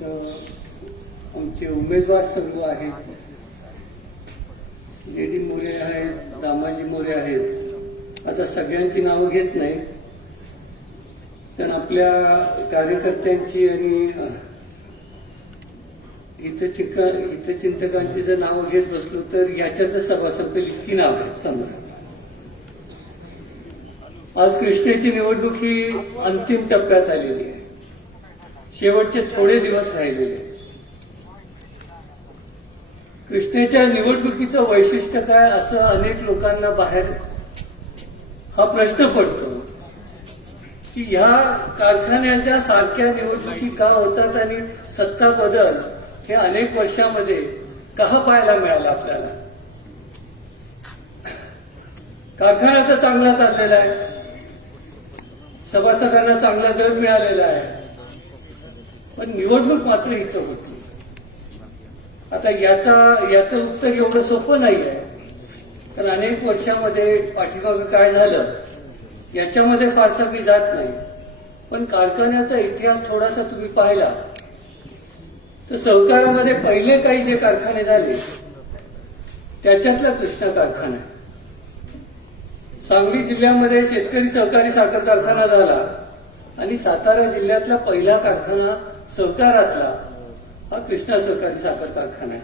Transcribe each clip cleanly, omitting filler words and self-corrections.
आमचे उमेदवार सर्व आहेत, लेडी मोरे आहेत, दामाजी मोरे आहेत. आता सगळ्यांची नावं घेत नाही, पण आपल्या कार्यकर्त्यांची आणि हितचिंतकांची जर नावं घेत बसलो तर ह्याच्यातच सभा संपेल इतकी नाव आहेत समोर. आज कृष्णेची निवडणूक ही अंतिम टप्प्यात आलेली आहे. शेवटचे थोडे दिवस राहिलेले. कृष्णेच्या निवडणुकीचं वैशिष्ट्य काय असं अनेक लोकांना बाहेर हा प्रश्न पडतो की ह्या कारखान्याच्या सारख्या निवडणुकी का होतात आणि सत्ता बदल हे अनेक वर्षामध्ये का पाहायला मिळाला आपल्याला. कारखाना तर चांगला चाललेला आहे, सभासदांना चांगला दर मिळालेला आहे, पण निवडणूक मात्र इथं होती. आता याचं उत्तर एवढं सोपं नाही आहे, कारण अनेक वर्षामध्ये पाठीमागं काय झालं याच्यामध्ये फारसा मी जात नाही. पण कारखान्याचा इतिहास थोडासा तुम्ही पाहिला तर सहकारामध्ये पहिले काही जे कारखाने झाले त्याच्यातला कृष्णा कारखाना आहे. सांगली जिल्ह्यामध्ये शेतकरी सहकारी साखर कारखाना झाला आणि सातारा जिल्ह्यातला पहिला कारखाना सहकारातला हा कृष्णा सहकारी साखर कारखाना आहे.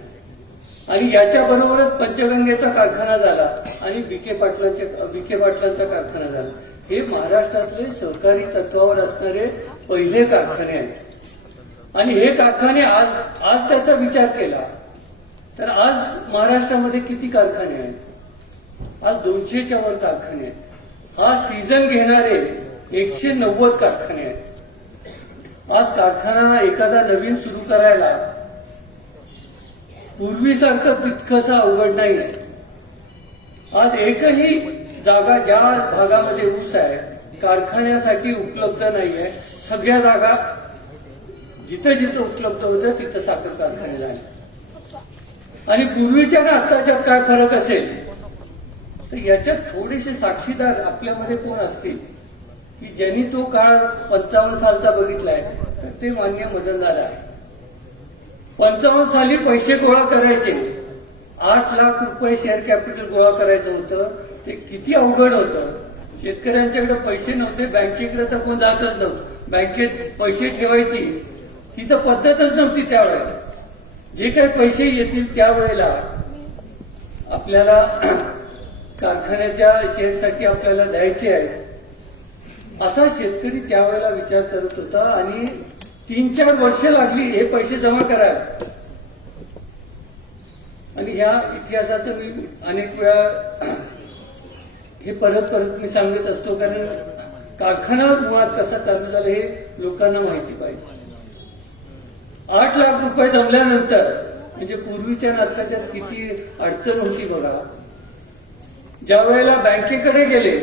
आणि याच्याबरोबरच पंचगंगेचा कारखाना झाला आणि विखे पाटलांचा कारखाना झाला. हे महाराष्ट्रातले सहकारी तत्वावर असणारे पहिले कारखाने आहेत. आणि हे कारखाने आज त्याचा विचार केला तर आज महाराष्ट्रामध्ये किती कारखाने आहेत? आज 200च्या वर कारखाने आहेत. हा सीझन घेणारे 190 कारखाने आहेत. आज कारखाना एखादा नवीन सुरू करायला पूर्वीसारखं तितकंसं अवघड नाही आहे. आज एकही जागा ज्या भागामध्ये ऊस आहे कारखान्यासाठी उपलब्ध नाही आहे. सगळ्या जागा जिथं जिथं उपलब्ध होतं तिथं साखर कारखाने झाले. आणि पूर्वीच्या ना आत्ताच्यात काय फरक असेल तर याच्यात थोडेसे साक्षीदार आपल्यामध्ये कोण असतील की ज्यांनी तो काळ 55 सालचा बघितलाय तर ते मान्य मदन झाला आहे. 55 साली पैसे गोळा करायचे, 8 लाख रुपये शेअर कॅपिटल गोळा करायचं होतं. ते किती अवघड होतं. शेतकऱ्यांच्याकडे पैसे नव्हते, बँकेकडे तर कोण जातच नव्हतं. बँकेत पैसे ठेवायची ही तर पद्धतच नव्हती त्यावेळेला. जे काही पैसे येतील त्यावेळेला आपल्याला कारखान्याच्या शेअरसाठी आपल्याला द्यायचे आहेत असा शेतकरी त्यावेळेला विचार करत होता. आणि 3-4 वर्ष लागली हे पैसे जमा करायला. आणि ह्या इतिहासाचं मी अनेक वेळा हे परत मी सांगत असतो, कारण कारखाना मुळात कसा चालू झाला हे लोकांना माहिती पाहिजे. 8 लाख रुपये जमल्यानंतर म्हणजे पूर्वीच्या नात्याच्यात किती अडचण होती बघा. ज्या वेळेला बँकेकडे गेले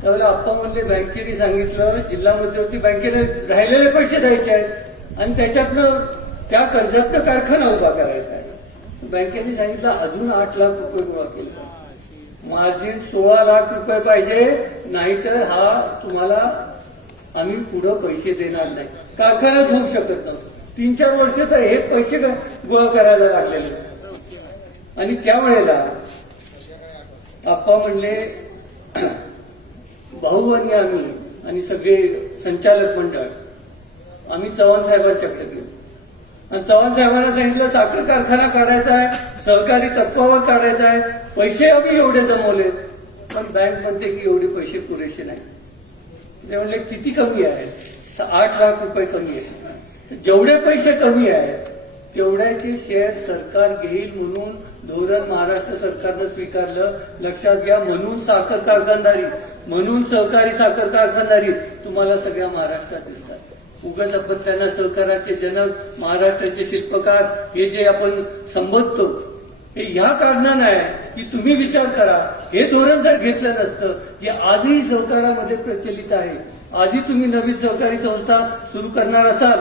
त्यावेळेला आप्पा म्हणले बँकेने सांगितलं जिल्हा मध्यवर्ती बँकेने राहिलेले पैसे द्यायचे आहेत आणि त्याच्यातनं त्या कर्जातनं कारखाना उभा करायचा आहे. बँकेने सांगितलं अजून 8 लाख रुपये गोळा केले, मार्जिन 16 लाख रुपये पाहिजे, नाहीतर हा तुम्हाला आम्ही पुढे पैसे देणार नाही. कारखानाच होऊ शकत नव्हतं. 3-4 वर्ष तर हे पैसे गोळा करायला लागलेले. आणि त्यावेळेला आप्पा म्हणले भाऊ आणि आम्ही आणि सगळे संचालक मंडळ आम्ही चव्हाण साहेबांच्याकडे गेलो आणि चव्हाण साहेबांना सांगितलं साखर कारखाना काढायचा आहे, सहकारी तत्वावर काढायचा आहे. पैसे आम्ही एवढे जमवले पण बँक म्हणते की एवढे पैसे पुरेसे नाही. ते म्हणले किती कमी आहेत तर 8 लाख रुपये कमी आहेत. जेवढे पैसे कमी आहेत तेवढ्याचे शेअर सरकार घेईल म्हणून धोरण महाराष्ट्र सरकारनं स्वीकारलं. लक्षात घ्या, म्हणून साखर कारखानदारी, म्हणून सहकारी साखर कारखानदारी तुम्हाला सगळ्या महाराष्ट्रात दिसतात. उगाच आपण त्यांना सहकाराचे जनक, महाराष्ट्राचे शिल्पकार हे जे आपण संबोधतो हे ह्या कारणानं आहे की तुम्ही विचार करा, हे धोरण जर घेतलं नसतं जे आजही सहकारामध्ये प्रचलित आहे, आजही तुम्ही नवीन सहकारी संस्था सुरू करणार असाल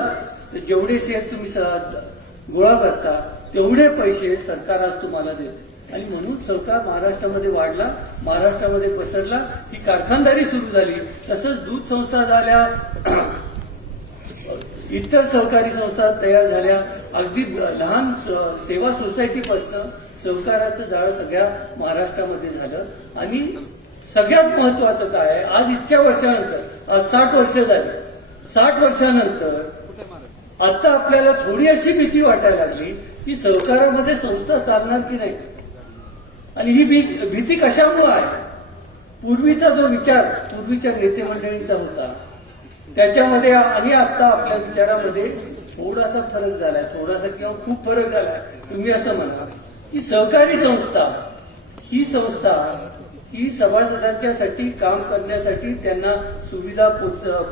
तर जेवढे शेअर तुम्ही गोळा करता तेवढे पैसे सरकार आज तुम्हाला देते. आणि म्हणून सहकार महाराष्ट्रामध्ये वाढला, महाराष्ट्रामध्ये पसरला, ही कारखानदारी सुरू झाली. तसंच दूध संस्था झाल्या, इतर सहकारी संस्था तयार झाल्या. अगदी लहान सेवा सोसायटीपासून सहकाराचं जाळं सगळ्या महाराष्ट्रामध्ये झालं. आणि सगळ्यात महत्वाचं काय आहे, आज इतक्या वर्षानंतर, आज 60 वर्ष झाली, 60 वर्षानंतर आता आपल्याला थोडी अशी भीती वाटायला लागली की सहकारामध्ये संस्था चालणार की नाही. आणि ही भीती कशामुळे आहे? पूर्वीचा जो विचार पूर्वीच्या नेते मंडळींचा होता त्याच्यामध्ये आणि आता आपल्या विचारामध्ये थोडासा फरक झालाय, थोडासा किंवा खूप फरक झालाय. तुम्ही असं म्हणा की सहकारी संस्था ही सभासदांच्यासाठी काम करण्यासाठी, त्यांना सुविधा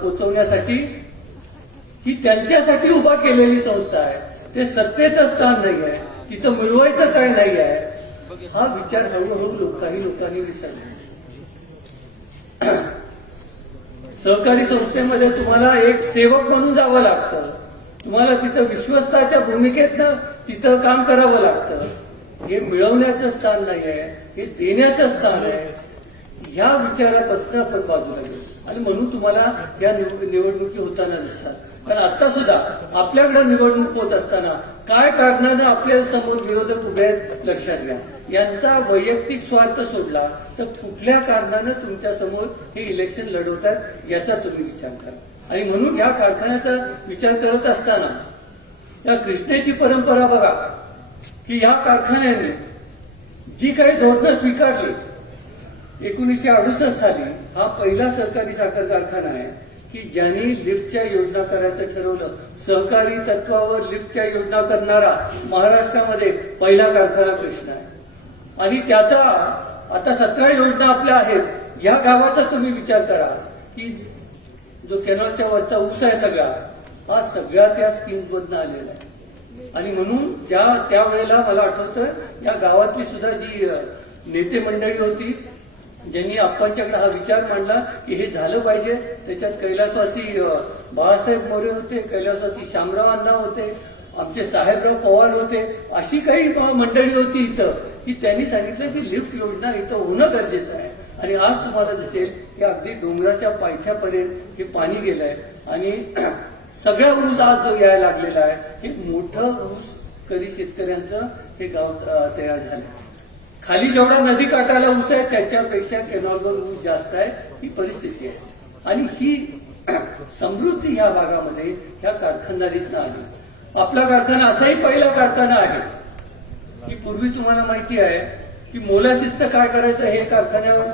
पोचवण्यासाठी, ही त्यांच्यासाठी उभा केलेली संस्था आहे. ते सत्तेचं स्थान नाही आहे, तिथं मिळवायचं काय नाही आहे. हा विचार हळूहळू काही लोकांनी विसरला. सहकारी संस्थेमध्ये तुम्हाला एक सेवक म्हणून जावं लागतं, तुम्हाला तिथं विश्वस्ताच्या भूमिकेतनं तिथं काम करावं लागतं. हे मिळवण्याचं स्थान नाही आहे, हे देण्याचं स्थान आहे. ह्या विचारापासून आपण बाजूला गेलो आणि म्हणून तुम्हाला या निवडणुकी होताना दिसतात. कारण आता सुद्धा आपल्याकडे निवडणूक होत असताना काय कारणानं आपल्या समोर विरोधक उभे आहेत लक्षात घ्या. यांचा वैयक्तिक स्वार्थ सोडला तर कुठल्या कारणानं तुमच्या समोर हे इलेक्शन लढवतात याचा तुम्ही विचार करा. आणि म्हणून या कारखान्याचा विचार करत असताना या कृष्णेची परंपरा बघा की या कारखान्याने जी काही धोरणं स्वीकारली 1968 साली, हा पहिला सहकारी साखर कारखाना आहे की ज्यांनी लिफ्टच्या योजना करायचं ठरवलं. सहकारी तत्वावर लिफ्टच्या योजना करणारा महाराष्ट्रामध्ये पहिला कारखाना कृष्णा आहे. आणि त्याचा आता 17 योजना आपल्या आहेत. या गावाचा तुम्ही विचार करा की जो कॅनॉलच्या वरचा ऊस आहे सगळा, हा सगळा त्या स्कीममधनं आलेला आहे. आणि म्हणून त्यावेळेला मला आठवतं या गावातली सुद्धा जी नेते मंडळी होती ज्यांनी आप्पांच्याकडे हा विचार मांडला की हे झालं पाहिजे. त्याच्यात कैलासवासी बाळासाहेब मोरे होते, कैलासवासी शामराव अण्णा होते, आमचे साहेबराव पवार होते. अशी काही मंडळी होती इथं की त्यांनी सांगितलं की लिफ्ट योजना इथं होणं गरजेचं आहे. आणि आज तुम्हाला दिसेल की अगदी डोंगराच्या पायथ्यापर्यंत हे पाणी गेलंय आणि सगळ्या ऊस आज जो यायला लागलेला आहे. हे मोठं ऊसकरी शेतकऱ्यांचं हे गाव तयार झालं. खाली जेवढा नदी काठाला ऊस आहे त्याच्यापेक्षा कॅनॉलवर ऊस जास्त आहे, ही परिस्थिती आहे. आणि ही समृद्धी ह्या भागामध्ये ह्या कारखानदारीतनं आली. आपला कारखाना असाही पहिला कारखाना आहे की पूर्वी तुम्हाला माहिती आहे की मोलॅसिसचं काय करायचं, हे कारखान्यावर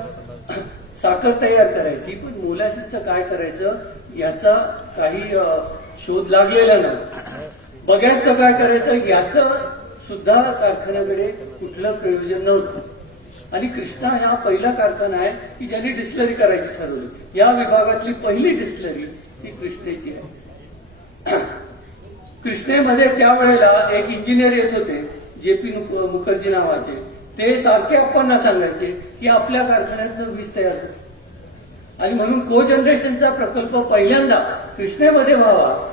साखर तयार करायची, पण मोलॅसिसचं काय करायचं याचा काही शोध लागलेला नाही. बगॅसचं काय करायचं याचं सुद्धा कारखान्याकडे कुठलं प्रयोजन नव्हतं. आणि कृष्णा हा पहिला कारखाना आहे की ज्यांनी डिस्टिलरी करायची ठरवली. या विभागातली पहिली डिस्टिलरी ही कृष्णेची आहे. कृष्णेमध्ये त्यावेळेला एक इंजिनियर येत होते JP मुखर्जी नावाचे. ते सारखे आप्पांना सांगायचे की आपल्या कारखान्यातनं वीज तयार होते. आणि म्हणून को जनरेशनचा प्रकल्प पहिल्यांदा कृष्णेमध्ये व्हावा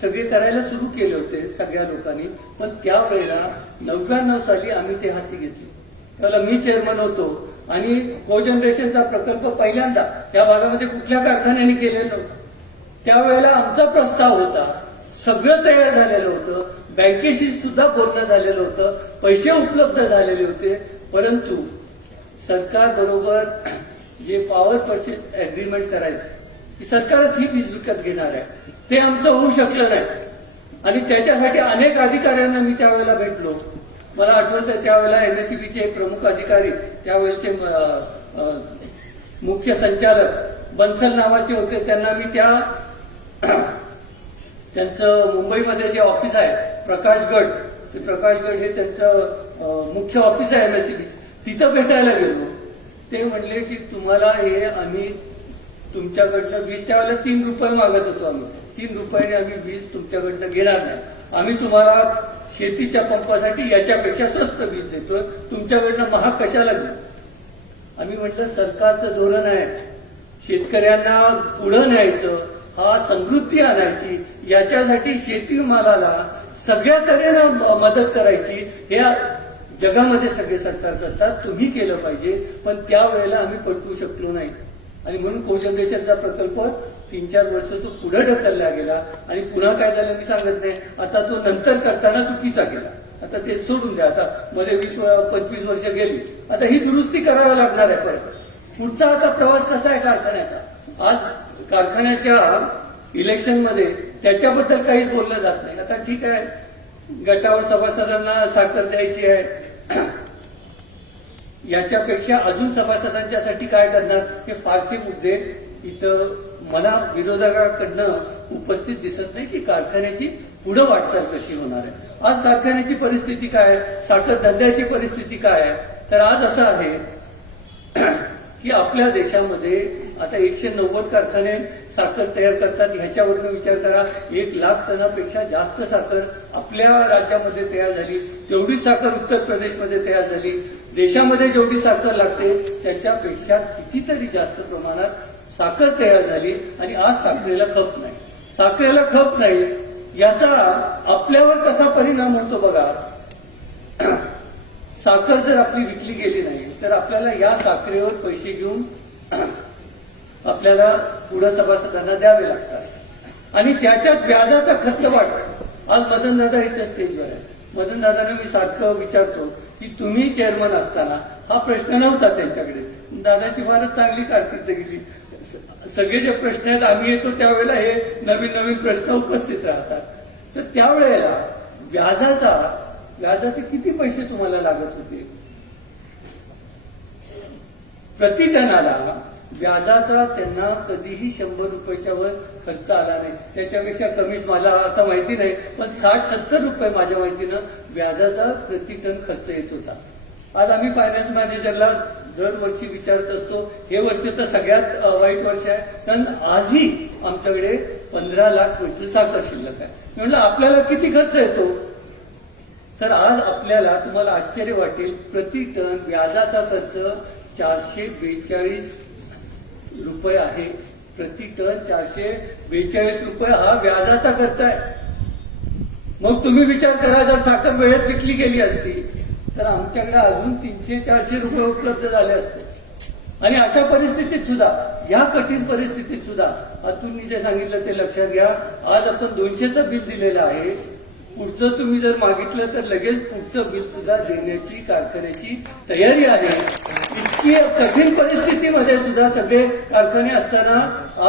सगळे करायला सुरू केले होते सगळ्या लोकांनी. पण त्यावेळेला 99 साली आम्ही ते हाती घेतले. त्यावेळेला मी चेअरमन होतो आणि को जनरेशनचा प्रकल्प पहिल्यांदा या भागामध्ये कुठल्या कारखान्याने केलेला नव्हता. त्यावेळेला आमचा प्रस्ताव होता, सगळं तयार झालेलं होतं, बँकेशी सुद्धा बोलणं झालेलं होतं, पैसे उपलब्ध झालेले होते. परंतु सरकार बरोबर जे पॉवर परचेस अग्रीमेंट करायचं की सरकारच ही वीज विकत घेणार आहे, ते आमचं होऊ शकलं नाही. आणि त्याच्यासाठी अनेक अधिकाऱ्यांना मी त्यावेळेला भेटलो. मला आठवतं त्यावेळेला MSEBचे प्रमुख अधिकारी, त्यावेळेचे मुख्य संचालक बन्सल नावाचे होते. त्यांना मी त्यांचं मुंबईमध्ये जे ऑफिस आहे प्रकाशगड, ते प्रकाशगड हे त्यांचं मुख्य ऑफिस आहे MSEB, तिथं भेटायला गेलो. ते म्हणले की तुम्हाला हे आम्ही तुमच्याकडनं वीज, त्यावेळेला 3 रुपये मागत होतो आम्ही, 3 रुपयाने आम्ही वीज तुमच्याकडनं घेणार नाही. आम्ही तुम्हाला शेतीच्या पंपासाठी याच्यापेक्षा स्वस्त वीज देतोय, तुमच्याकडनं महाग कशाला घेऊ. आम्ही म्हटलं सरकारचं धोरण आहे शेतकऱ्यांना पुढं न्यायचं, हा समृद्धी आणायची, याच्यासाठी शेतीमालाला सगळ्या तऱ्हेनं मदत करायची. हे जगामध्ये सगळे सरकार करतात, तुम्ही केलं पाहिजे. पण त्यावेळेला आम्ही पटवू शकलो नाही आणि म्हणून को जनरेशनचा प्रकल्प 3-4 वर्ष तो पुढे ढकलला गेला आणि पुन्हा काय झालं मी सांगत नाही. आता तो नंतर करताना चुकीचा केला. आता ते सोडून द्या. आता मध्ये 20-25 वर्ष गेली. आता ही दुरुस्ती करावी लागणार आहे परत. पुढचा आता प्रवास कसा आहे कारखान्याचा? आज कारखान्याच्या इलेक्शनमध्ये त्याच्याबद्दल काहीच बोललं जात नाही. आता ठीक आहे, गटावर सभासदांना साखर द्यायची आहे, याच्यापेक्षा अजून सभासदांच्यासाठी काय करणार हे फारसे मुद्दे इथं मला विरोधकांकडनं उपस्थित दिसत नाही की कारखान्याची पुढे वाटचाल कशी होणार आहे. आज कारखान्याची परिस्थिती काय आहे, साखर धंद्याची परिस्थिती काय आहे, तर आज असं आहे की आपल्या देशामध्ये आता 190 कारखाने साखर तयार करतात. ह्याच्यावरनं विचार करा, 1 लाख टनापेक्षा जास्त साखर आपल्या राज्यामध्ये तयार झाली. तेवढीच साखर उत्तर प्रदेशमध्ये तयार झाली. देशामध्ये जेवढी साखर लागते त्याच्यापेक्षा कितीतरी जास्त प्रमाणात साखर तयार झाली आणि आज साखरेला खप नाही. साखरेला खप नाही याचा आपल्यावर कसा परिणाम होतो बघा. साखर जर आपली विकली गेली नाही तर आपल्याला या साखरेवर पैसे घेऊन आपल्याला पुढे सभासदांना द्यावे लागतात आणि त्याच्यात व्याजाचा खर्च वाढतो. आज मदनदादा इथं स्टेजवर आहे. मदनदादांना मी सारखं विचारतो की तुम्ही चेअरमन असताना हा प्रश्न नव्हता त्यांच्याकडे. दादाची फारच चांगली कारकीर्द गेली. सगळे जे प्रश्न आहेत आम्ही येतो त्यावेळेला हे नवीन नवीन प्रश्न उपस्थित राहतात. तर त्यावेळेला व्याजाचे किती पैसे तुम्हाला लागत होते? प्रति टनाला व्याजाचा त्यांना कधीही 100 रुपयाच्या वर खर्च आला नाही. त्याच्यापेक्षा कमीच, मला आता माहिती नाही, पण 60-70 रुपये माझ्या माहितीनं व्याजाचा प्रति टन खर्च येत होता. आज आम्ही फायनान्स मॅनेजरला दरवर्षी विचारत असतो. हे वर्ष तर सगळ्यात वाईट वर्ष आहे, कारण आजही आमच्याकडे 15 लाख क्विंटल साखर शिल्लक आहे. म्हणलं आपल्याला किती खर्च येतो? तर आज आपल्याला, तुम्हाला आश्चर्य वाटेल, प्रति टन व्याजाचा खर्च 442 रुपये आहे. प्रति टन 442 रुपये हा व्याजाचा खर्च आहे. मग तुम्ही विचार करा, जर साखर वेळेत विकली गेली असती तर आमच्याकडे अजून 300-400 रुपये उपलब्ध झाले असते. आणि अशा परिस्थितीत सुद्धा, या कठीण परिस्थितीत सुद्धा अतुलनी जे सांगितलं ते लक्षात घ्या. आज आपण 200चं बिल दिलेलं आहे. पुढचं तुम्ही जर मागितलं तर लगेच पुढचं बिल सुद्धा देण्याची कारखान्याची तयारी आहे. इतकी कठीण परिस्थितीमध्ये सुद्धा सगळे कारखाने असताना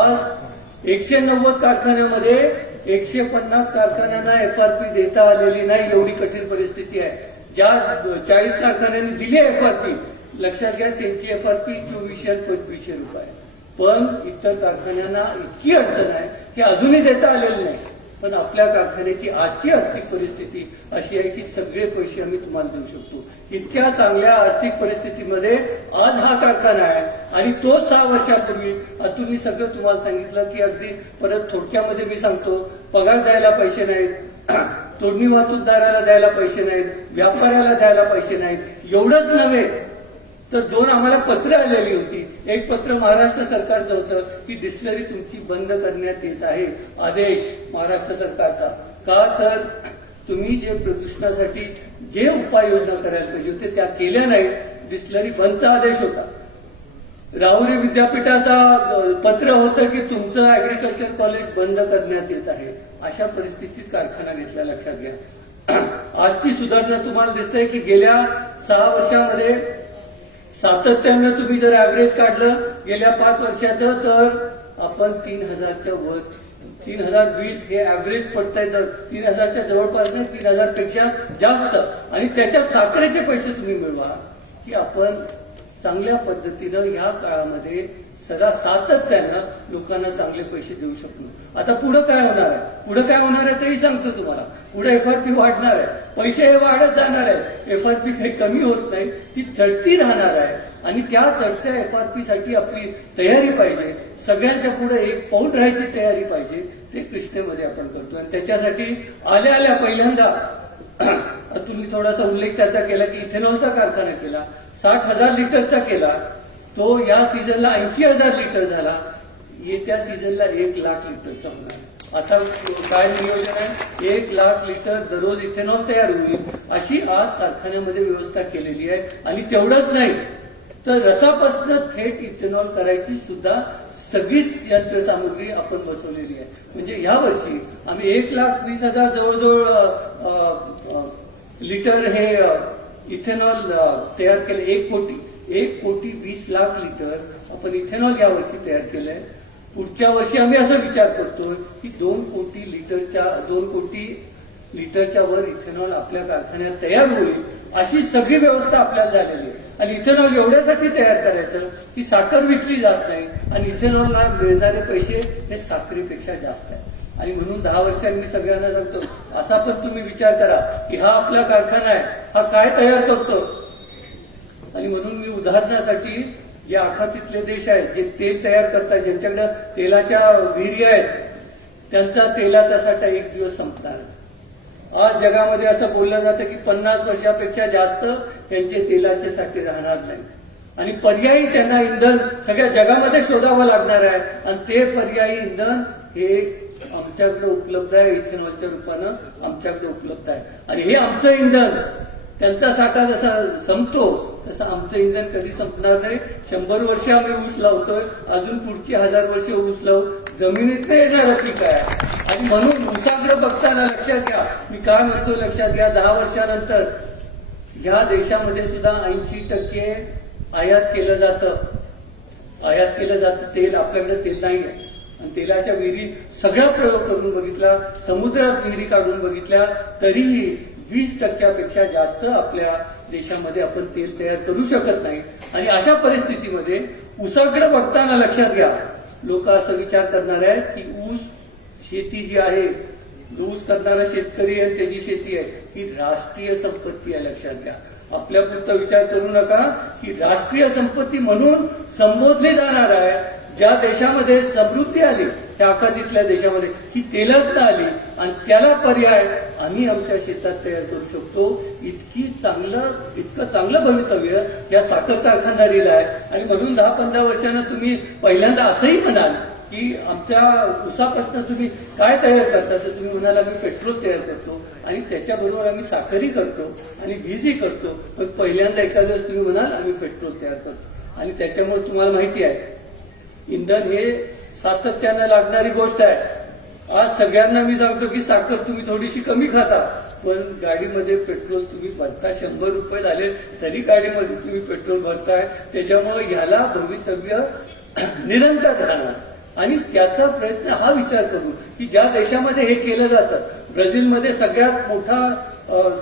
आज 190 कारखान्यामध्ये 150 कारखान्यांना FRP देता आलेली नाही. एवढी कठीण परिस्थिती आहे. ज्या 40 कारखान्यांनी दिली FRP, लक्षात घ्या त्यांची FRP 2400-2500 रुपये. पण इतर कारखान्यांना इतकी अडचण आहे की अजूनही देता आलेली नाही. पण आपल्या कारखान्याची आजची आर्थिक परिस्थिती अशी आहे की सगळे पैसे आम्ही तुम्हाला देऊ शकतो. इतक्या चांगल्या आर्थिक परिस्थितीमध्ये आज हा कारखाना आहे. आणि तो 6 वर्षापूर्वी अतुलनी सगळं तुम्हाला सांगितलं की अगदी परत थोडक्यामध्ये मी सांगतो, पगार द्यायला पैसे नाहीत, तोडणी वाहतूकदाराला द्यायला पैसे नाहीत, व्यापाऱ्याला द्यायला पैसे नाहीत. एवढंच नव्हे तर 2 आम्हाला पत्र आलेली होती. एक पत्र महाराष्ट्र सरकारचं होतं की डिस्टिलरी तुमची बंद करण्यात येत आहे, आदेश महाराष्ट्र सरकारचा. का तर तुम्ही जे प्रदूषणासाठी जे उपाययोजना करायला पाहिजे होते त्या केल्या नाहीत. डिस्टिलरी बंदचा आदेश होता. राहुरी विद्यापीठाचा पत्र होतं की तुमचं ऍग्रिकल्चर कॉलेज बंद करण्यात येत आहे. अशा परिस्थितीत कारखाना घेतला, लक्षात घ्या. आजची सुधारणा तुम्हाला दिसतंय की गेल्या 6 वर्षामध्ये सातत्यानं तुम्ही जर ऍव्हरेज काढलं गेल्या 5 वर्षाचं तर आपण 3000च्या वर, 3020 हे ऍव्हरेज पडतंय. तर 3000च्या जवळपास नाही, 3000 पेक्षा जास्त. आणि त्याच्यात साखरेचे पैसे तुम्ही मिळवा की आपण चांगल्या पद्धतीनं ह्या काळामध्ये सदा सातत्यानं लोकांना चांगले पैसे देऊ शकतो. आता पुढे काय होणार आहे? पुढे काय होणार आहे तेही सांगतो तुम्हाला. पुढे FRP वाढणार आहे, पैसे हे वाढत जाणार आहे. FRP काही कमी होत नाही, ती चढती राहणार आहे. आणि त्या चढत्या FRP साठी आपली तयारी पाहिजे. सगळ्यांच्या पुढे एक पाऊल राहायची तयारी पाहिजे. ते कृष्णेमध्ये आपण करतो. आणि त्याच्यासाठी आल्या पहिल्यांदा तुम्ही थोडासा उल्लेख त्याचा केला की इथेनॉलचा कारखाना केला, 60,000 लिटरचा केला. तो या सीझनला 80,000 लिटर झाला. येत्या सीझनला 1 लाख लिटरचा होणार. आता काय नियोजन आहे? 1 लाख लिटर दररोज इथेनॉल तयार होईल अशी आज कारखान्यामध्ये व्यवस्था केलेली आहे. आणि तेवढंच नाही तर रसापासून थेट इथेनॉल करायची सुद्धा सगळीच यंत्रसामुग्री आपण बसवलेली आहे. म्हणजे ह्या वर्षी आम्ही 1,20,000 जवळजवळ लिटर हे इथेनॉल तयार केले. 1,20,00,000 लिटर आपण इथेनॉल यावर्षी तयार केलंय. पुढच्या वर्षी आम्ही असा विचार करतोय की 2 कोटी लिटरच्या वर इथेनॉल आपल्या कारखान्यात तयार होईल, अशी सगळी व्यवस्था आपल्याला झालेली आहे. आणि इथेनॉल एवढ्यासाठी तयार करायचं की साखर विकली जात नाही आणि इथेनॉलला मिळणारे पैसे हे साखरेपेक्षा जास्त आहे. आणि म्हणून 10 वर्षांनी मी सगळ्यांना सांगतो, असा पण तुम्ही विचार करा की हा आपला कारखाना आहे, हा काय तयार करतो. आणि म्हणून मी उदाहरणासाठी जे आखातीतले देश आहेत, जे तेल तयार करतात, ज्यांच्याकडे तेलाच्या विहिरी आहेत, त्यांचा तेलाचा साठा एक दिवस संपणार. आज जगामध्ये असं बोललं जातं की 50 वर्षापेक्षा जास्त त्यांचे तेलाचे साठे राहणार नाही. आणि पर्यायी त्यांना इंधन सगळ्या जगामध्ये शोधावं लागणार आहे. आणि ते पर्यायी इंधन हे आमच्याकडे उपलब्ध आहे, इथेनॉलच्या रूपानं आमच्याकडे उपलब्ध आहे. आणि हे आमचं इंधन, त्यांचा साठा जसा संपतो तसं आमचं इंधन कधी संपणार नाही. 100 वर्ष आम्ही ऊस लावतोय, अजून पुढची 1000 वर्ष ऊस लावू. जमिनीत येणारं पीक आहे. आणि म्हणून ऊसाकडे बघताना लक्षात घ्या, मी काय म्हणतो लक्षात घ्या, 10 वर्षानंतर या देशामध्ये सुद्धा 80% आयात केलं जातं. तेल, आपल्याकडे तेल नाही आहे. आणि तेलाच्या विहिरी सगळा प्रयोग करून बघितला, समुद्रात विहिरी काढून बघितल्या, तरीही 20% जास्त आपल्या देशामध्ये आपण तेल तयार करू शकत नाही. आणि अशा परिस्थितीमध्ये ऊसाकडे बघताना लक्षात घ्या, लोक असं विचार करणार आहेत की ऊस शेती जी आहे, ऊस करणारा शेतकरी आणि त्याची शेती आहे, ही राष्ट्रीय संपत्ती आहे. लक्षात घ्या, आपल्यापुरता विचार करू नका की राष्ट्रीय संपत्ती म्हणून संबोधले जाणार आहे. ज्या देशामध्ये समृद्धी आली, त्या आखातीतल्या देशामध्ये ही तेलच आली, आणि त्याला पर्याय आम्ही आमच्या शेतात तयार करू शकतो. इतकं चांगलं भवितव्य या साखर कारखानदारीला आहे. आणि म्हणून 10-15 वर्षांना तुम्ही पहिल्यांदा असंही म्हणाल की आमच्या ऊसापासून तुम्ही काय तयार करता, तर तुम्ही म्हणाल आम्ही पेट्रोल तयार करतो आणि त्याच्याबरोबर आम्ही साखरही करतो आणि वीजही करतो. पण पहिल्यांदा एखाद्या वेळेस तुम्ही म्हणाल आम्ही पेट्रोल तयार करतो. आणि त्याच्यामुळे तुम्हाला माहिती आहे, इंधन हे सातत्यानं लागणारी गोष्ट आहे. आज सगळ्यांना मी सांगतो की साखर तुम्ही थोडीशी कमी खाता, पण गाडीमध्ये पेट्रोल तुम्ही भरता. 100 रुपये झाले तरी गाडीमध्ये तुम्ही पेट्रोल भरताय. त्याच्यामुळे ह्याला भवितव्य निरंतर राहणार. आणि त्याचा प्रयत्न हा विचार करू की ज्या देशामध्ये हे केलं जातं, ब्राझीलमध्ये सगळ्यात मोठा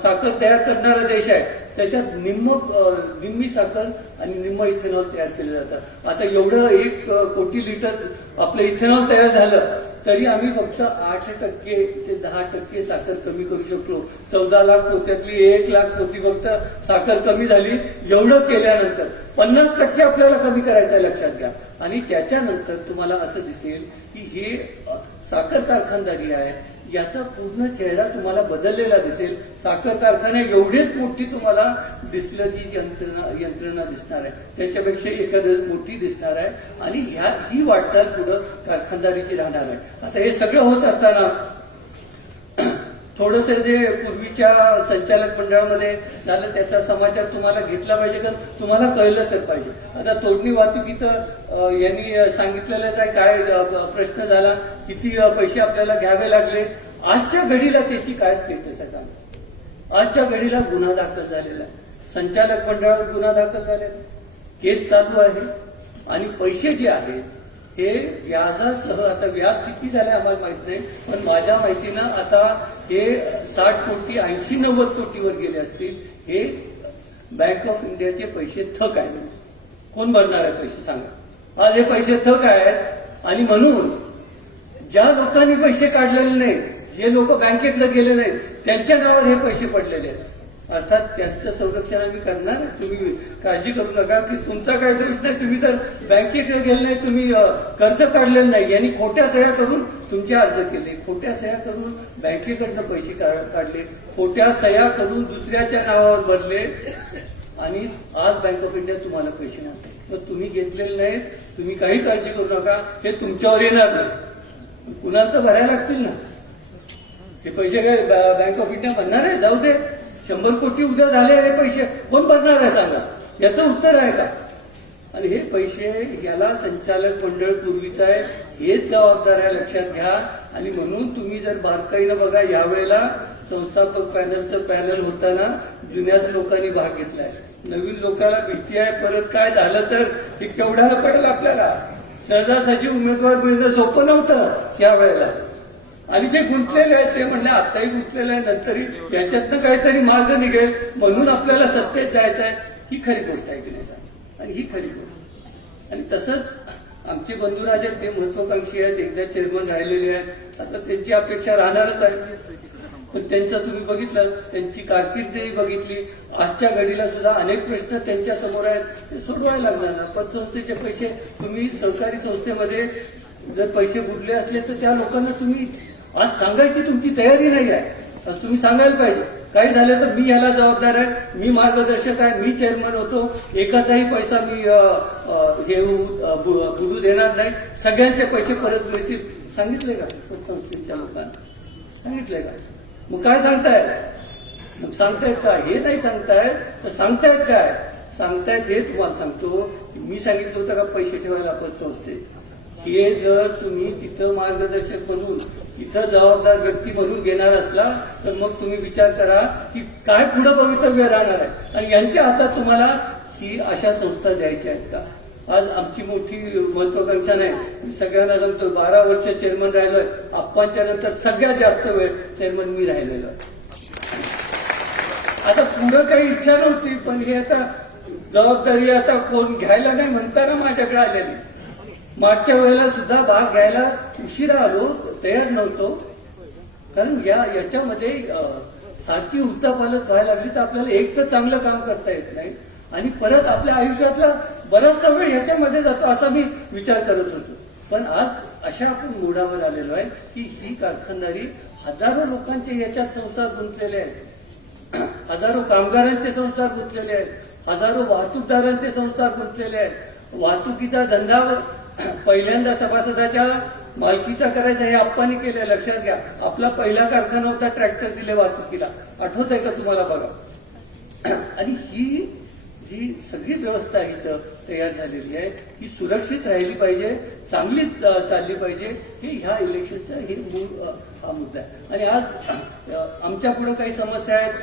साखर तयार करणारा देश आहे, त्याच्यात निम्मी साखर आणि निम्म इथेनॉल तयार केलं जातं. आता एवढं 1 कोटी लिटर आपलं इथेनॉल तयार झालं तरी आम्ही फक्त 8% ते 10% साखर कमी करू शकलो. 14 लाख पोत्यातली 1 लाख पोती फक्त साखर कमी झाली. एवढं केल्यानंतर 50% आपल्याला कमी करायचं आहे, लक्षात घ्या. आणि त्याच्यानंतर तुम्हाला असं दिसेल की हे साखर कारखानदारी आहे, याचा पूर्ण चेहरा तुम्हाला बदललेला दिसेल. साखर कारखाना एवढीच मोठी तुम्हाला डिस्टिलरी यंत्रणा दिसणार आहे, त्याच्यापेक्षा एखादं मोठी दिसणार आहे. आणि ही वाटचाल पुढं कारखानदारीची राहणार आहे. आता हे सगळं होत असताना थोडंसं जे पूर्वीच्या संचालक मंडळामध्ये झालं त्याचा समाचार तुम्हाला घेतला पाहिजे, कारण तुम्हाला कळलं तर पाहिजे. आता तोडणी वाहतुकीचं यांनी सांगितलेलंच आहे, काय प्रश्न झाला, किती पैसे आपल्याला घ्यावे लागले. आजच्या घडीला त्याची काय स्टेटस आहे सांगा. आजच्या घडीला गुन्हा दाखल झालेला आहे, संचालक मंडळावर गुन्हा दाखल झालेला, केस चालू आहे. आणि पैसे जे आहेत हे व्याजासह, आता व्याज किती झाले आम्हाला माहित नाही, पण माझ्या माहितीनं आता हे 60 कोटी 80-90 कोटीवर गेले असतील. हे बँक ऑफ इंडियाचे पैसे थक आहेत. कोण भरणार आहे पैसे सांगा. आज हे पैसे थक आहेत. आणि म्हणून ज्या लोकांनी पैसे काढलेले नाहीत, जे लोक बँकेकडे गेले नाहीत, त्यांच्या नावावर हे पैसे पडलेले आहेत. अर्थात त्यांचं संरक्षण आम्ही करणार. तुम्ही काळजी करू नका की तुमचा काय दोष नाही, तुम्ही तर बँकेकडे गेले नाही, तुम्ही कर्ज काढलेलं नाही. यांनी खोट्या सह्या करून तुमचे अर्ज केले, खोट्या सह्या करून बँकेकडनं पैसे काढले, खोट्या सह्या करून दुसऱ्याच्या नावावर भरले. आणि आज बँक ऑफ इंडिया तुम्हाला पैसे मागते. मग तुम्ही घेतलेले नाहीत, तुम्ही काही काळजी करू नका, हे तुमच्यावर येणार नाही. कुणाला तर भरायला लागतील ना ते पैसे. काय बँक ऑफ इंडिया म्हणणार आहे जाऊ दे, 100 कोटी उद्या झाले, हे पैसे कोण भरणार आहे सांगा. याचं उत्तर आहे का. आणि हे पैसे याला संचालक मंडळ पूर्वीचं आहे, हेच जबाबदाऱ्या लक्षात घ्या. आणि म्हणून तुम्ही जर बारकाईनं बघा, यावेळेला संस्थापक पॅनलचं पॅनल होताना जुन्याच लोकांनी भाग घेतलाय. नवीन लोकांना भीती आहे परत काय झालं तर हे केवढ्याला पडेल आपल्याला. सहजासहजी उमेदवार मिळणं सोपं नव्हतं यावेळेला. आणि जे गुंतलेले आहेत ते म्हणले आत्ताही गुंतलेले आहे, नंतरही याच्यातनं काहीतरी मार्ग निघेल म्हणून आपल्याला सत्तेत जायचं आहे. ही खरी गोष्ट आहे की नाही, आणि ही खरी गोष्ट. आणि तसंच आमचे बंधुराज आहेत, ते महत्वाकांक्षी आहेत, एकदा चेअरमन राहिलेले आहेत, आता त्यांची अपेक्षा राहणारच आहे. पण त्यांचं तुम्ही बघितलं, त्यांची कारकिर्दही बघितली. आजच्या घडीला सुद्धा अनेक प्रश्न त्यांच्या समोर आहेत, ते सोडवायला लागणार. पतसंस्थेचे पैसे तुम्ही सहकारी संस्थेमध्ये जर पैसे बुडले असले तर त्या लोकांना तुम्ही आज सांगायची तुमची तयारी नाही आहे. आज तुम्ही सांगायला पाहिजे काही झालं तर मी याला जबाबदार आहे, मी मार्गदर्शक आहे, मी चेअरमन होतो, एकाचाही पैसा मी बुडू देणार नाही, सगळ्यांचे पैसे परत मिळतील. सांगितले का संस्थेच्या लोकांना? सांगितलंय का? मग काय सांगतायत? मग सांगतायत का? हे नाही सांगतायत तर सांगतायत काय? सांगतायत हे तुम्हाला सांगतो. मी सांगितलं होतं का पैसे ठेवायला पतसंस्थेत? हे जर तुम्ही तिथं मार्गदर्शक म्हणून, तिथं जबाबदार व्यक्ती म्हणून घेणार असला तर मग तुम्ही विचार करा की काय पुढं भवितव्य राहणार आहे. आणि यांच्या हातात तुम्हाला ही अशा संस्था द्यायच्या आहेत का? आज आमची मोठी महत्वाकांक्षा नाही. मी सगळ्यांना सांगतो, 12 वर्ष चेअरमन राहिलोय. आप्पांच्या नंतर सगळ्यात जास्त वेळ चेअरमन मी राहिलेलो आहे. आता पुढं काही इच्छा नव्हती, पण ही आता जबाबदारी आता कोण घ्यायला नाही म्हणताना माझ्याकडे आलेली. मागच्या वेळेला सुद्धा भाग घ्यायला उशिरा आलो, तयार नव्हतो. कारण याच्यामध्ये सारखी उलथापालथ व्हायला लागली तर आपल्याला एक तर चांगलं काम करता येत नाही, आणि परत आपल्या आयुष्यातला बराचसा वेळ ह्याच्यामध्ये जातो असा मी विचार करत होतो. पण आज अशा आपण मोडावर आलेलो आहे की ही कारखानदारी हजारो लोकांचे याच्यात संसार गुंतलेले आहेत, हजारो कामगारांचे संसार गुंतलेले आहेत, हजारो वाहतूकदारांचे संसार गुंतलेले आहेत. वाहतुकीचा धंदा पहिल्यांदा सभासदाच्या मालकीचा करायचा हे आप्पांनी केलं. लक्षात घ्या, आपला पहिला कारखाना होता, ट्रॅक्टर दिले वाहतुकीला. आठवत आहे का तुम्हाला? बघा. आणि ही जी सगळी व्यवस्था इथं तयार झालेली आहे ही सुरक्षित राहिली पाहिजे, चांगली चालली पाहिजे. हे ह्या इलेक्शनचा हे मूळ हा मुद्दा आहे. आणि आज आमच्या पुढे काही समस्या आहेत,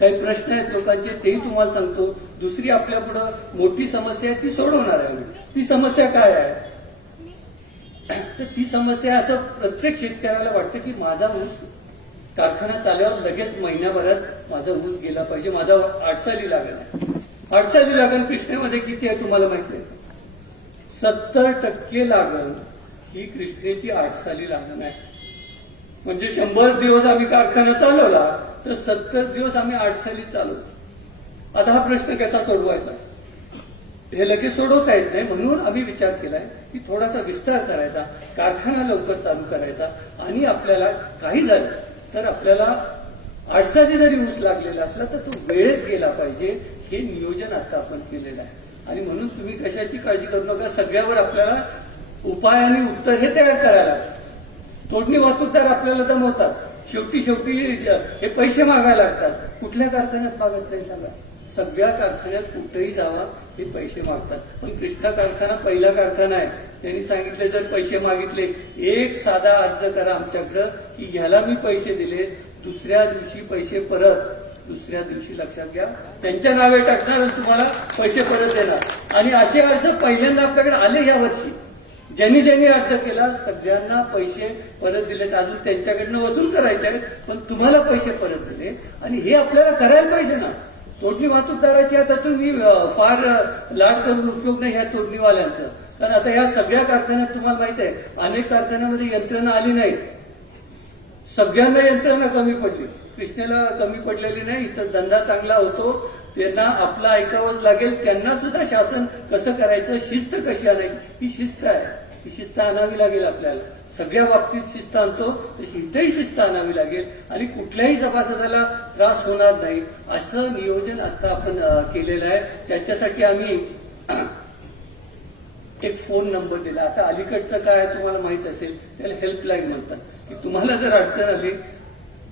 काही प्रश्न आहेत लोकांचे, तेही तुम्हाला सांगतो. दुसरी आपल्या पुढं मोठी समस्या आहे, ती सोडवणार आहे. ती समस्या काय आहे? तर ती समस्या असं प्रत्येक शेतकऱ्याला वाटतं की माझा ऊस कारखाना चालल्यावर लगेच महिन्याभरात माझा ऊस गेला पाहिजे, माझा आठसाली लागण आहे. आठसाली लागण कृष्णेमध्ये किती आहे तुम्हाला माहिती आहे? 70% लागण ही कृष्णेची आठसाली लागण आहे. म्हणजे 100 दिवस आम्ही कारखाना चालवला तर 70 दिवस आम्ही आठसाली चालवतो. आता हा प्रश्न कसा सोडवायचा? हे लगेच सोडवता येत नाही. म्हणून आम्ही विचार केलाय की थोडासा विस्तार करायचा, कारखाना लवकर चालू करायचा, आणि आपल्याला काही झालं तर आपल्याला आठसाली जरी ऊस लागलेला असला तर तो वेळेत गेला पाहिजे. हे नियोजन आता आपण केलेलं आहे. आणि म्हणून तुम्ही कशाची काळजी करू नका. सगळ्यावर आपल्याला उपाय आणि उत्तर हे तयार करायला. तोडणी वाहतूकदार आपल्याला जमवतात, शेवटी हे पैसे मागायला लागतात. कुठल्या कारखान्यात मागत नाही सांगा? सगळ्या कारखान्यात कुठेही जावा हे पैसे मागतात. पण कृष्णा कारखाना पहिला कारखाना आहे. त्यांनी सांगितले जर पैसे मागितले, एक साधा अर्ज करा आमच्याकडं की ह्याला मी पैसे दिले, दुसऱ्या दिवशी पैसे परत. दुसऱ्या दिवशी लक्षात घ्या त्यांच्या नावे टाकणार आणि तुम्हाला पैसे परत देणार. आणि असे अर्ज पहिल्यांदा आपल्याकडे आले या वर्षी. ज्यांनी ज्यांनी अर्ज केला सगळ्यांना पैसे परत दिले. अजून त्यांच्याकडनं वसूल करायचे आहेत, पण तुम्हाला पैसे परत दिले. आणि हे आपल्याला करायला पाहिजे ना. तोडणी वाहतूकदाराची आता तुम्ही फार लाड करून उपयोग नाही ह्या तोडणीवाल्यांचं. कारण आता ह्या सगळ्या कारखान्यात तुम्हाला माहित आहे अनेक कारखान्यामध्ये यंत्रणा आली नाही. सगळ्यांना यंत्रणा कमी पडली, कृष्णेला कमी पडलेली नाही. इथं धंदा चांगला होतो, त्यांना आपलं ऐकावंच लागेल. त्यांना सुद्धा शासन कसं करायचं, शिस्त कशी आणायची, ही शिस्त आहे. ही शिस्त आणावी लागेल आपल्याला. सगळ्या बाबतीत शिस्त आणतो तशी इथंही शिस्त आणावी लागेल. आणि कुठल्याही सभासदाला त्रास होणार नाही असं नियोजन आता आपण केलेलं आहे. त्याच्यासाठी आम्ही एक फोन नंबर दिला. आता अलीकडचं काय तुम्हाला माहित असेल, त्याला हेल्पलाईन म्हणतात. की तुम्हाला जर अडचण आली,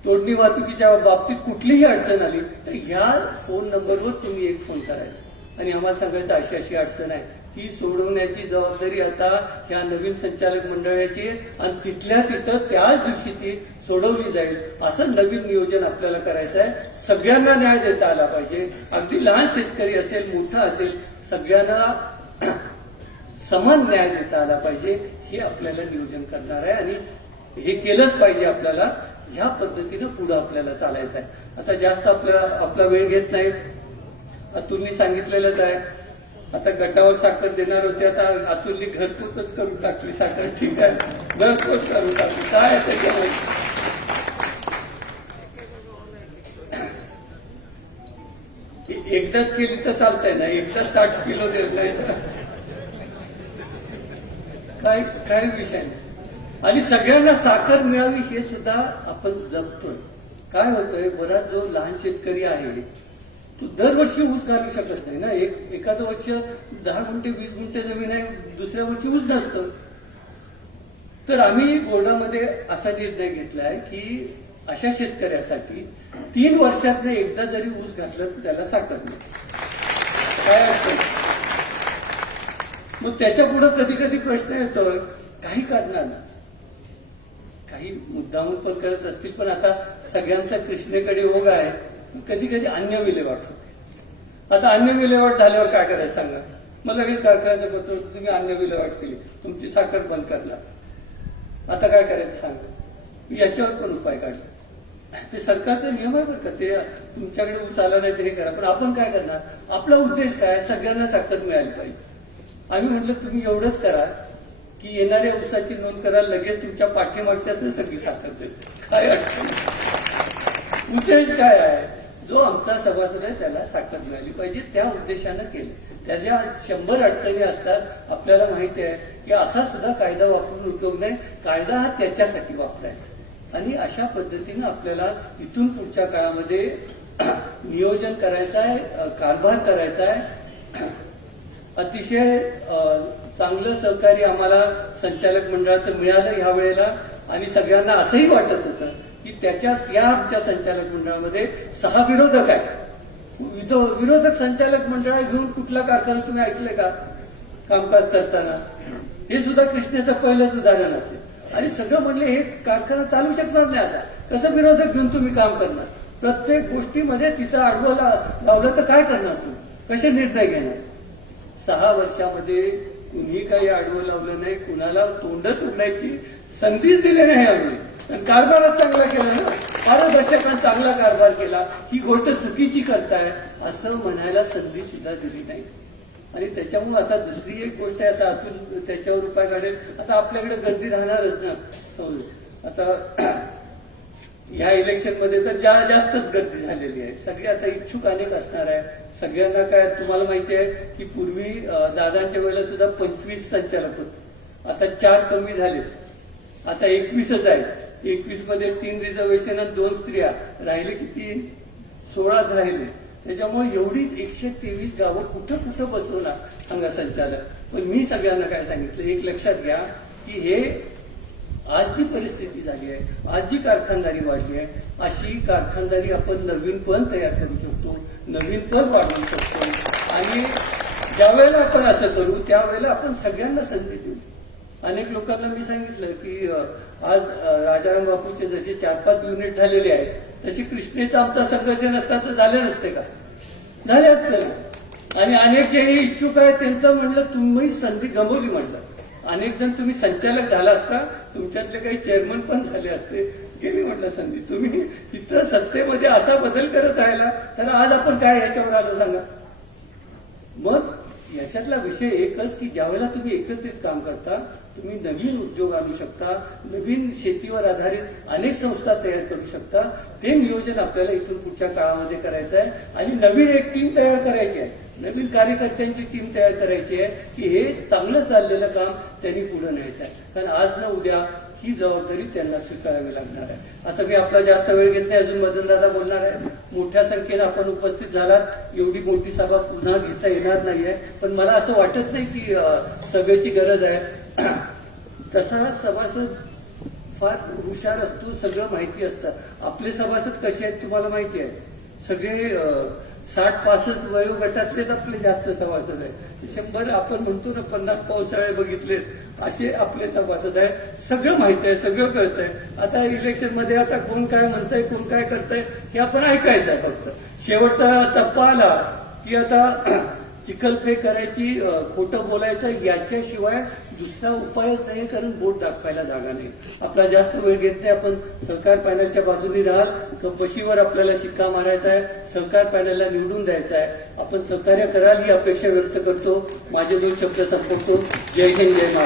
तोडणी वाहतुकीच्या बाबतीत कुठलीही अडचण आली तर ह्या फोन नंबरवर तुम्ही एक फोन करायचा. आणि आम्हाला सांगायचं अशी अशी अडचण आहे, ती सोडवण्याची जबाबदारी आता ह्या नवीन संचालक मंडळाची आहे आणि तिथल्या तिथं त्याच दिवशी ती सोडवली जाईल असं नवीन नियोजन आपल्याला करायचं आहे. सगळ्यांना न्याय देता आला पाहिजे. अगदी लहान शेतकरी असेल, मोठा असेल, सगळ्यांना समान न्याय देता आला पाहिजे. हे आपल्याला नियोजन करणार आहे आणि हे केलंच पाहिजे. आपल्याला ह्या पद्धतीनं पुढे आपल्याला चालायचं आहे. आता जास्त आपला वेळ घेत नाही. अतुलनी सांगितलेलंच आहे. आता गटावर साखर देणार होते, आता अतुलनी घरपोच करून टाकली साखर. ठीक आहे, घरपोच करून टाकली. काय त्याच्यामध्ये एकदाच केली तर चालतंय ना, एकदाच 60 किलो देत नाही तर काय विषय नाही. आणि सगळ्यांना साखर मिळावी हे सुद्धा आपण जपतोय. काय होतंय, बराच जो लहान शेतकरी आहे तो दरवर्षी ऊस घालू शकत नाही ना. एखादं वर्ष 10 गुंठे 20 गुंठे जमीन आहे, दुसऱ्या वर्षी ऊस नसतं. तर आम्ही बोर्डामध्ये असा निर्णय घेतला आहे की अशा शेतकऱ्यासाठी 3 वर्षातनं एकदा जरी ऊस घातलं तर त्याला साखर मिळते. काय अडचण. मग त्याच्या पुढे कधी कधी प्रश्न येतोय, काही कारणानं काही मुद्दामून पण करत असतील, पण आता सगळ्यांचा कृष्णेकडे ओघ आहे. कधी कधी अन्य विल्हेवाट होते. आता अन्य विल्हेवाट झाल्यावर काय करायचं सांगा. मग लगेच कारखान्याचं पत्र, तुम्ही अन्य विल्हेवाट केली, तुमची साखर बंद करणार. आता काय करायचं सांगा. याच्यावर पण उपाय काढले. ते सरकारचे नियम आहे बरं का, ते तुमच्याकडे ऊस आला नाही तर हे करा. पण आपण काय करणार. आपला उद्देश काय, सगळ्यांना साखर मिळाली पाहिजे. आम्ही म्हटलं तुम्ही एवढंच करा की येणाऱ्या ऊसाची नोंद करा, लगेच तुमच्या पाठीमागच्याच सगळी साखर देते. काय अडचण. उद्देश काय आहे, जो आमचा सभासद आहे त्याला साखर मिळाली पाहिजे, त्या उद्देशानं केलं. त्याच्या 100 अडचणी असतात. आपल्याला माहिती आहे की असा सुद्धा कायदा वापरून उपयोग नाही. कायदा हा त्याच्यासाठी वापरायचा आणि अशा पद्धतीनं आपल्याला इथून पुढच्या काळामध्ये नियोजन करायचं आहे, कारभार करायचा आहे. अतिशय चांगलं सहकार्य आम्हाला संचालक मंडळाचं मिळालं ह्या वेळेला आणि सगळ्यांना असंही वाटत होतं की या आमच्या संचालक मंडळामध्ये 6 विरोधक आहेत. विरोधक संचालक मंडळ घेऊन कुठला कारखाना तुम्ही ऐकले का कामकाज करताना. हे सुद्धा कृष्णेचं पहिलंच उदाहरण असेल. आणि सगळं म्हणले हे कारखाना चालू शकणार नाही. आता कसं विरोधक घेऊन तुम्ही काम करणार. प्रत्येक गोष्टीमध्ये तिथं आडवं लावलं तर काय करणार तुम्ही, कसे निर्णय घेणार. 6 वर्षामध्ये कुणी काही आडवं लावलं नाही, कुणाला तोंडच उघडायची संधीच दिली नाही आम्ही. आणि कारभारात चांगला केला ना, पारदर्शकांनी चांगला कारभार केला. ही गोष्ट चुकीची करताय असं म्हणायला संधी सुद्धा दिली नाही. आणि त्याच्यामुळे आता दुसरी एक गोष्ट आहे, आता अतुल त्याच्यावर उपाय काढेल. आता आपल्याकडे गर्दी राहणारच ना. आता ह्या इलेक्शनमध्ये तर जास्तच गर्दी झालेली आहे. सगळे आता इच्छुक अनेक असणार आहे. सगळ्यांना काय तुम्हाला माहिती आहे की पूर्वी दादांच्या वेळेला सुद्धा 25 संचालक होते. आता 4 कमी झाले, आता 21च आहेत. 21 मध्ये 3 रिझर्वेशन आणि 2 स्त्रिया राहिले, किती 16 राहिले. त्याच्यामुळे एवढी 123 गावं कुठं कुठं बसवणार सांगा संचालक. पण मी सगळ्यांना काय सांगितलं, एक लक्षात घ्या की हे आज जी परिस्थिती झाली आहे, आज जी कारखानदारी वाढली आहे, अशी कारखानदारी आपण नवीन पण तयार करू शकतो, नवीन पण वाढवू शकतो. आणि ज्यावेळेला आपण असं करू त्यावेळेला आपण सगळ्यांना संधी देऊ. अनेक लोकांना मी सांगितलं की आज राजाराम बापूचे जसे 4-5 युनिट झालेले आहेत, तशी कृष्णेचा आमचा संघर्ष नसता तर झाले नसते का, झाले असते. आणि अनेक जे इच्छुक आहेत त्यांचं म्हणलं तुम्ही संधी गमावली म्हणलं. अनेक जण तुम्ही संचालक झाला असता, तुमच्यातले काही चेअरमन पण झाले असते, गेली म्हटलं संधी. तुम्ही इथं सत्तेमध्ये असा बदल करत राहिला तर आज आपण काय याच्यावर आलो सांगा. मग याच्यातला विषय एकच की ज्यावेळेला तुम्ही एकत्रित काम करता, तुम्ही नवीन उद्योग आणू शकता, नवीन शेतीवर आधारित अनेक संस्था तयार करू शकता. ते नियोजन आपल्याला इथून पुढच्या काळामध्ये करायचं आहे. आणि नवीन एक टीम तयार करायची आहे, नवीन कार्यकर्त्यांची टीम तयार करायची आहे की हे चांगलं चाललेलं काम त्यांनी पुढे न्यायचं आहे. कारण आज ना उद्या ही जबाबदारी त्यांना स्वीकारावी लागणार आहे. आता मी आपला जास्त वेळ घेत नाही, अजून मदनदादा बोलणार आहे. मोठ्या संख्येनं आपण उपस्थित झालात. एवढी मोठी सभा पुन्हा घेता येणार नाहीये, पण मला असं वाटत नाही की सभेची गरज आहे. तसा सभासद फार हुशार असतो, सगळं माहिती असतं. आपले सभासद कसे आहेत तुम्हाला माहिती आहे. सगळे 60-65 वयोगटातलेच आपले जास्त सभासद आहे. 100 आपण म्हणतो ना 50 पावसाळे बघितलेत असे आपले सभासद आहे. सगळं माहित आहे, सगळं कळतंय. आता इलेक्शन मध्ये आता कोण काय म्हणतंय, कोण काय करतंय हे आपण ऐकायचं आहे. फक्त शेवटचा टप्पा आला की आता चिखलफेक करायची, खोटं बोलायचं, याच्याशिवाय दुसरा उपायच नाही. कारण बोट दाखवायला जागा नाही. आपला जास्त वेळ घेत नाही. आपण सहकार पॅनलच्या बाजूने राहाल तर बशीवर आपल्याला शिक्का मारायचा आहे. सहकार पॅनलला निवडून द्यायचा आहे. आपण सहकार्य कराल ही अपेक्षा व्यक्त करतो. माझे 2 शब्द संपवतो. जय हिंद, जय महाराष्ट्र.